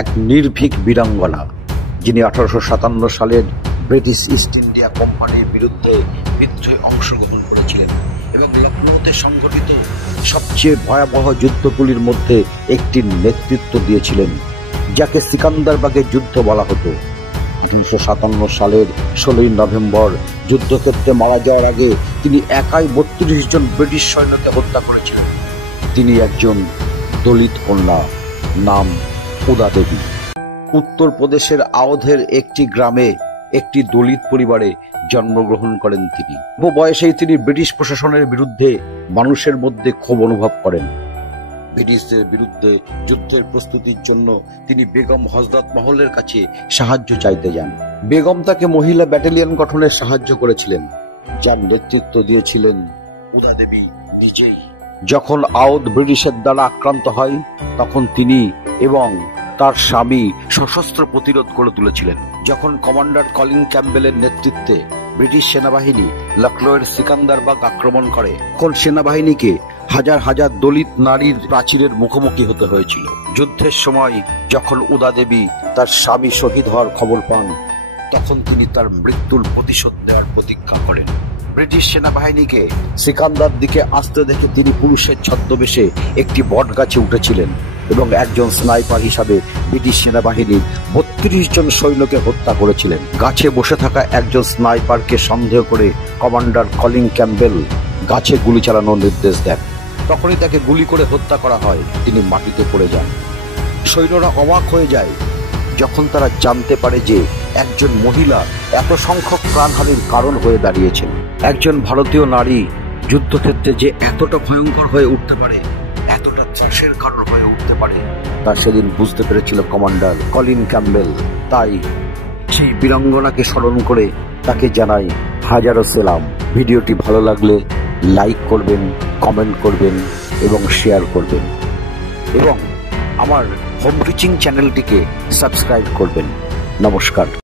এক নির্ভীক বীরাঙ্গনা, যিনি 1857 সালের ব্রিটিশ ইস্ট ইন্ডিয়া কোম্পানির বিরুদ্ধে বিদ্রোহে অংশগ্রহণ করেছিলেন এবং লখনৌতে সংঘটিত সবচেয়ে ভয়াবহ যুদ্ধগুলির মধ্যে একটি নেতৃত্ব দিয়েছিলেন, যাকে সিকান্দারবাগের যুদ্ধ বলা হতো। 1957 সালের 16 নভেম্বর যুদ্ধক্ষেত্রে মারা যাওয়ার আগে তিনি একাই 32 জন ব্রিটিশ সৈন্যকে হত্যা করেছিলেন। তিনি একজন দলিত কন্যা, নাম উদা দেবী। উত্তরপ্রদেশের আওধের একটি গ্রামে একটি দলিত পরিবারে জন্মগ্রহণ করেন তিনি। বয়সেই তিনি ব্রিটিশ প্রশাসনের বিরুদ্ধে মানুষের মধ্যে ক্ষোভ অনুভব করেন। ব্রিটিশদের বিরুদ্ধে যুদ্ধের প্রস্তুতির জন্য তিনি বেগম হযরত মহলের কাছে সাহায্য চাইতে যান। বেগম তাকে মহিলা ব্যাটালিয়ন গঠনে সাহায্য করেছিলেন, যার নেতৃত্ব দিয়েছিলেন উদা দেবী নিজেই। যখন আওধ ব্রিটিশের দ্বারা আক্রান্ত হয়, তখন তিনি এবং তার স্বামী সশস্ত্র প্রতিরোধ করে তুলেছিলেন। যখন কমান্ডার কলিন ক্যাম্বেলের নেতৃত্বে ব্রিটিশ সেনাবাহিনী লখনৌয়ের সিকান্দারবাগ আক্রমণ করে, তখন সেনাবাহিনীকে হাজার হাজার দলিত নারীর প্রাচীরের মুখোমুখি হতে হয়েছিল। যুদ্ধের সময় যখন উদা দেবী তার স্বামী শহীদ হওয়ার খবর পান, তখন তিনি তার মৃত্যুর প্রতিশোধ নেওয়ার প্রতিজ্ঞা করেন। ব্রিটিশ সেনাবাহিনীকে সিকান্দার দিকে আসতে দেখে তিনি পুরুষের ছদ্মবেশে একটি বট গাছে উঠেছিলেন এবং একজন স্নাইপার হিসাবে ব্রিটিশ সেনাবাহিনীর 32 জন সৈন্যকে হত্যা করেছিলেন। গাছে বসে থাকা একজন স্নাইপারকে সন্দেহ করে কমান্ডার কলিন ক্যাম্বেল গাছে গুলি চালানোর নির্দেশ দেন। তখনই তাকে গুলি করে হত্যা করা হয়। তিনি মাটিতে পড়ে যান। সৈন্যরা অবাক হয়ে যায় যখন তারা জানতে পারে যে একজন মহিলা এত সংখ্যক প্রাণহানির কারণ হয়ে দাঁড়িয়েছেন। একজন ভারতীয় নারী যুদ্ধক্ষেত্রে যে এতটা ভয়ঙ্কর হয়ে উঠতে পারে, এতটা ত্রাসের কারণ হয়ে উঠতে পারে, তা সেদিন বুঝতে পেরেছিল কমান্ডার কলিন ক্যাম্বেল। তাই সেই বীরাঙ্গনাকে স্মরণ করে তাকে জানাই হাজারো সেলাম। ভিডিওটি ভালো লাগলে লাইক করবেন, কমেন্ট করবেন এবং শেয়ার করবেন এবং আমার হোম টিচিং চ্যানেলটিকে সাবস্ক্রাইব করবেন। নমস্কার।